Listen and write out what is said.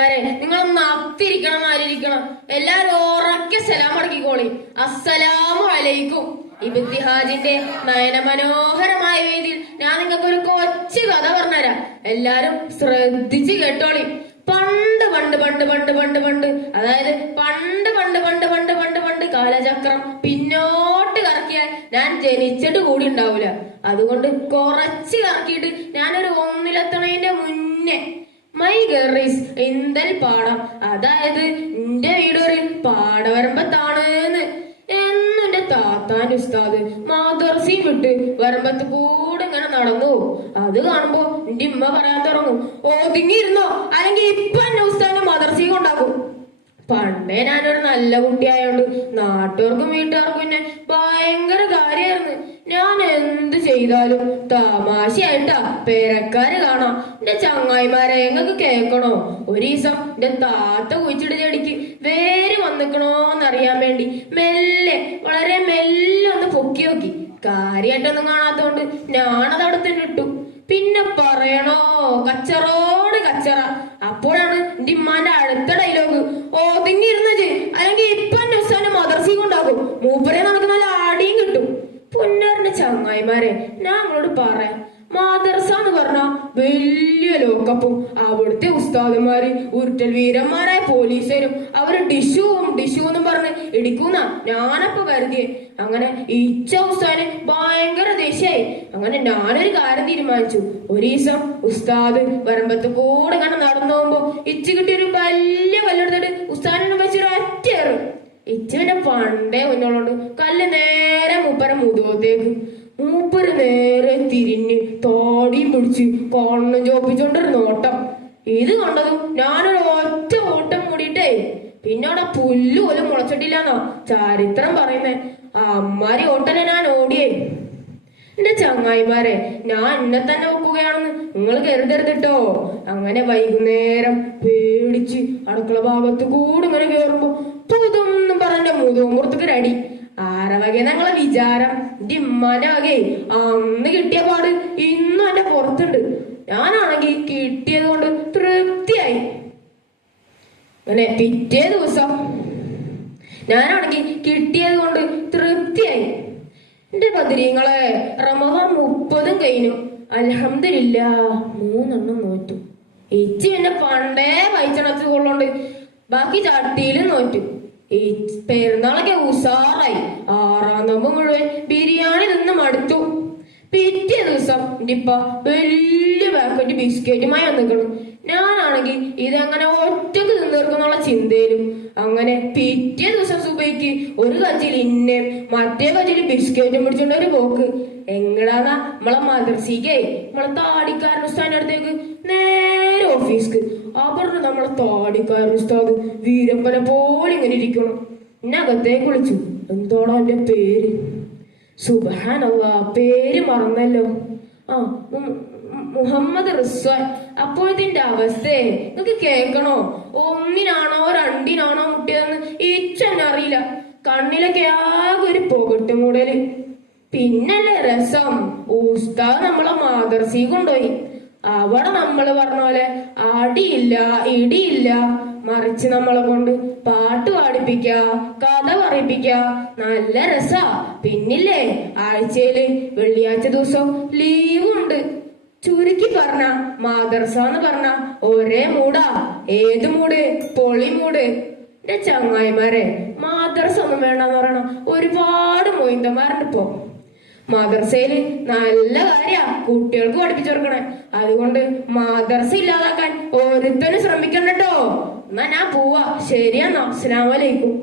ചങ്ങായിമാരെ, നിങ്ങളൊന്ന് അത്തിരിക്കണം, ആരിക്കണം. എല്ലാരും ഉറക്കെ സലാം അടക്കിക്കോളി. അസ്സലാമു അലൈക്കും. ഇബ്തിഹാജിന്റെ നയനമനോഹരമായ വേദിയിൽ ഞാൻ നിങ്ങൾക്ക് ഒരു കൊച്ചു കഥ പറഞ്ഞുതരാം. എല്ലാരും ശ്രദ്ധിച്ച് കേട്ടോളി. പണ്ട് പണ്ട് പണ്ട് പണ്ട് പണ്ട് പണ്ട് അതായത് പണ്ട് പണ്ട് പണ്ട് പണ്ട് പണ്ട് പണ്ട് കാലചക്രം പിന്നോട്ട് കറക്കിയാൽ ഞാൻ ജനിച്ചിട്ട് കൂടി ഉണ്ടാവൂല. അതുകൊണ്ട് കുറച്ച് കറക്കിയിട്ട് ഞാനൊരു ഒന്നിലെത്തണതിന്റെ മുന്നേ മൈ ഗെറീസ് ഇന്ദൽ പാടം, അതായത് എന്റെ വീടൊരു പാടവരമ്പത്താണ് എന്നും എന്റെ താത്താൻ ഉസ്താദ് മാദർസിയും വിട്ട് വരമ്പത്ത് കൂടെ ഇങ്ങനെ നടന്നു. അത് കാണുമ്പോ എന്റെ ഉമ്മ പറയാൻ തുടങ്ങും, ഒതുങ്ങിയിരുന്നോ അല്ലെങ്കിൽ ഇപ്പൊ എന്നെ ഉസ്താദിനെ മദർസിയും കൊണ്ടാക്കും. പണ്ടേ ഞാനൊരു നല്ല കുട്ടിയായോണ്ട് നാട്ടുകാർക്കും വീട്ടുകാർക്കും പിന്നെ ഭയങ്കര കാര്യമായിരുന്നു. ഞാൻ എന്ത് ചെയ്താലും തമാശയായിട്ടാ പേരക്കാര് കാണാം. എന്റെ ചങ്ങായിമാരെ എങ്ങക്ക് കേക്കണോ? ഒരു ദിവസം എന്റെ താത്ത കുഴിച്ചിട്ട് ചെടിക്ക് വേര് വന്നിക്കണോന്നറിയാൻ വേണ്ടി മെല്ലെ, വളരെ മെല്ലെ ഒന്ന് പൊക്കി നോക്കി. കാര്യമായിട്ടൊന്നും കാണാത്തോണ്ട് ഞാനത് അവിടെ തന്നെ ഇട്ടു. പിന്നെ പറയണോ, കച്ചറോട് കച്ചറ. അപ്പോഴാണ് എന്റെ ഇമ്മാന്റെ അടുത്ത ഡയലോഗ്, ഒതുങ്ങിയിരുന്ന അല്ലെങ്കിൽ ഇപ്പൊ എന്റെ ഉസ്താദിനെ മദർസി കൊണ്ടാക്കും, മൂപ്പരെ നമുക്ക് നല്ല ആടിയും കിട്ടും. പൊന്നാറിന്റെ ചങ്ങായിമാരെ, ഞാൻ നമ്മളോട് പറയാം, മാദർസ എന്ന് പറഞ്ഞ വലിയ ലോക്കപ്പും അവിടുത്തെ ഉസ്താദന്മാര് ഉരുട്ടൽ വീരന്മാരായ പോലീസുകാരും അവര് ഡിഷുവും എന്നും പറഞ്ഞ് ഇടിക്കുന്ന ഞാനപ്പോ കരുതിയേ. അങ്ങനെ ഇച്ച ഉസ്താദിന് ഭയങ്കര ദേഷ്യായി. അങ്ങനെ ഞാനൊരു കാര്യം തീരുമാനിച്ചു. ഒരു ദിവസം ഉസ്താദ് വരമ്പത്ത് കൂടെ ഇങ്ങനെ നടന്നു പോകുമ്പോ ഇച്ച് കിട്ടിയൊരു വലിയ കല്ലെടുത്തിട്ട് ഉസ്താദിനെ വെച്ചൊരു ഒറ്റയേറ്. ഇച്ചുവിന്റെ പണ്ടേ കുഞ്ഞോളോണ്ട് കല്ല് നേരെ മൂപ്പര മുതുകത്തേക്ക്. മൂപ്പര് നേരെ തിരിഞ്ഞ് തോടിയും പിടിച്ച് കണ്ണും ചോപ്പിച്ചോണ്ടൊരു നോട്ടം. ഇത് കണ്ടതും ഞാനൊരു ഒറ്റ ഓട്ടം മൂടിയിട്ടേ പിന്നെ അവിടെ പുല്ല് പോലും മുളച്ചിട്ടില്ലെന്നാ ചരിത്രം പറയുന്നേ. അമ്മാരി ഓട്ടനെ ഞാൻ ഓടിയേ. എന്റെ ചങ്ങായിമാരെ, ഞാൻ എന്നെ തന്നെ നോക്കുകയാണെന്ന് നിങ്ങൾ കരുതരുതിട്ടോ. അങ്ങനെ വൈകുന്നേരം പേടിച്ച് അടുക്കള ഭാഗത്ത് കൂടെ ഇങ്ങനെ കേറുമ്പോ പുതൊന്നും പറഞ്ഞ മുതുകുമ്പുറത്തേക്ക് അടി. ആരെ വകെ ഞങ്ങളെ വിചാരം? എന്റെ ഇമ്മാന്റെ വകെ അന്ന് കിട്ടിയ പാട് ഇന്നും എന്റെ പുറത്തുണ്ട്. ഞാനാണെങ്കിൽ കിട്ടിയത് കൊണ്ട് തൃപ്തിയായി. അങ്ങനെ പിറ്റേ ദിവസം ഞാനാണെങ്കിൽ കിട്ടിയത് കൊണ്ട് തൃപ്തിയായി. എന്റെ ബദരീങ്ങളെ, റമദാൻ 30 കഴിഞ്ഞു. അൽഹംദുലില്ലാ 3 എണ്ണം നോറ്റു. ഇച്ചി പിന്നെ പണ്ടേ വൈച്ചണത്ത് കൊള്ളോണ്ട് ബാക്കി ചട്ടിയിലും നോറ്റു. ഈ പെരുന്നാളൊക്കെ ഉഷാറായി. 6-ാം നോമ്പ് മുഴുവൻ ബിരിയാണി നിന്ന് മടുത്തു. പിറ്റേ ദിവസം എന്റെ ഇപ്പ വലിയ പാക്കറ്റ് ബിസ്ക്കറ്റുമായി വന്നിക്കണം. ഞാനാണെങ്കിൽ ഇതെങ്ങനെ ഒറ്റക്ക് തിന്നീർക്കുന്നുള്ള ചിന്തയിലും. അങ്ങനെ പിറ്റേ ദിവസം സുബൈക്ക് ഒരു കച്ചിൽ ഇന്നേം മറ്റേ കച്ചിൽ ബിസ്ക്കറ്റും പിടിച്ചോണ്ട് ഒരു പോക്ക്. എങ്ങടാന്നാ നമ്മളെ മദർസിക്കേ നമ്മളെ താടിക്കാരൻ ഉസ്താദിന്റെ അടുത്തേക്ക് നേരെ ഓഫീസ്ക്ക്. അവിടെ നമ്മളെ താടിക്കാരൻ ഉസ്താദ് വീരപ്പനെ പോലെ ഇങ്ങനെ ഇരിക്കണം. എന്നെ അകത്തേക്ക് വിളിച്ചു. എന്തോടാ എന്റെ പേര്? സുബ്ഹാനല്ലാഹ്, പേര് മറന്നല്ലോ. മുഹമ്മദ് റിസ്വാൻ. അപ്പോഴത്തെ അവസ്ഥയെ നിങ്ങക്ക് കേൾക്കണോ? 1-നാണോ 2-നാണോ മുട്ടിയതെന്ന് ഇച്ചെന്നെ അറിയില്ല. കണ്ണിലൊക്കെ ആകെ ഒരു പൊകട്ട് മൂടല്. പിന്നല്ലേ രസം, ഉസ്താദ് നമ്മളെ മദർസി കൊണ്ടുപോയി. അവിടെ നമ്മള് പറഞ്ഞ പോലെ അടിയില്ല ഇടിയില്ല, മറിച്ച് നമ്മളെ കൊണ്ട് പാട്ട് പാടിപ്പിക്ക, കഥ പറയിപ്പിക്ക, നല്ല രസാ. പിന്നില്ലേ ആഴ്ചയില് വെള്ളിയാഴ്ച ദിവസം ലീവുണ്ട്. ചുരുക്കി പറഞ്ഞ മദർസ എന്ന് പറഞ്ഞ ഒരേ മൂടാ. ഏത് മൂട്? പൊളി മൂട്. എന്റെ ചങ്ങായിമാരെ, മദർസ ഒന്നും വേണ്ടെന്ന് പറയണ ഒരുപാട് മൊയ്ന്തന്മാരുണ്ട് ഇപ്പൊ. മദർസയില് നല്ല കാര്യാ കുട്ടികൾക്ക് പഠിപ്പിച്ചു കൊടുക്കണേ. അതുകൊണ്ട് മദർസ ഇല്ലാതാക്കാൻ ഒരുത്തനും ശ്രമിക്കണ്ടോ. എന്നാ ഞാൻ പോവാ. ശരിയെന്നാ, അസ്സലാമു അലൈക്കും.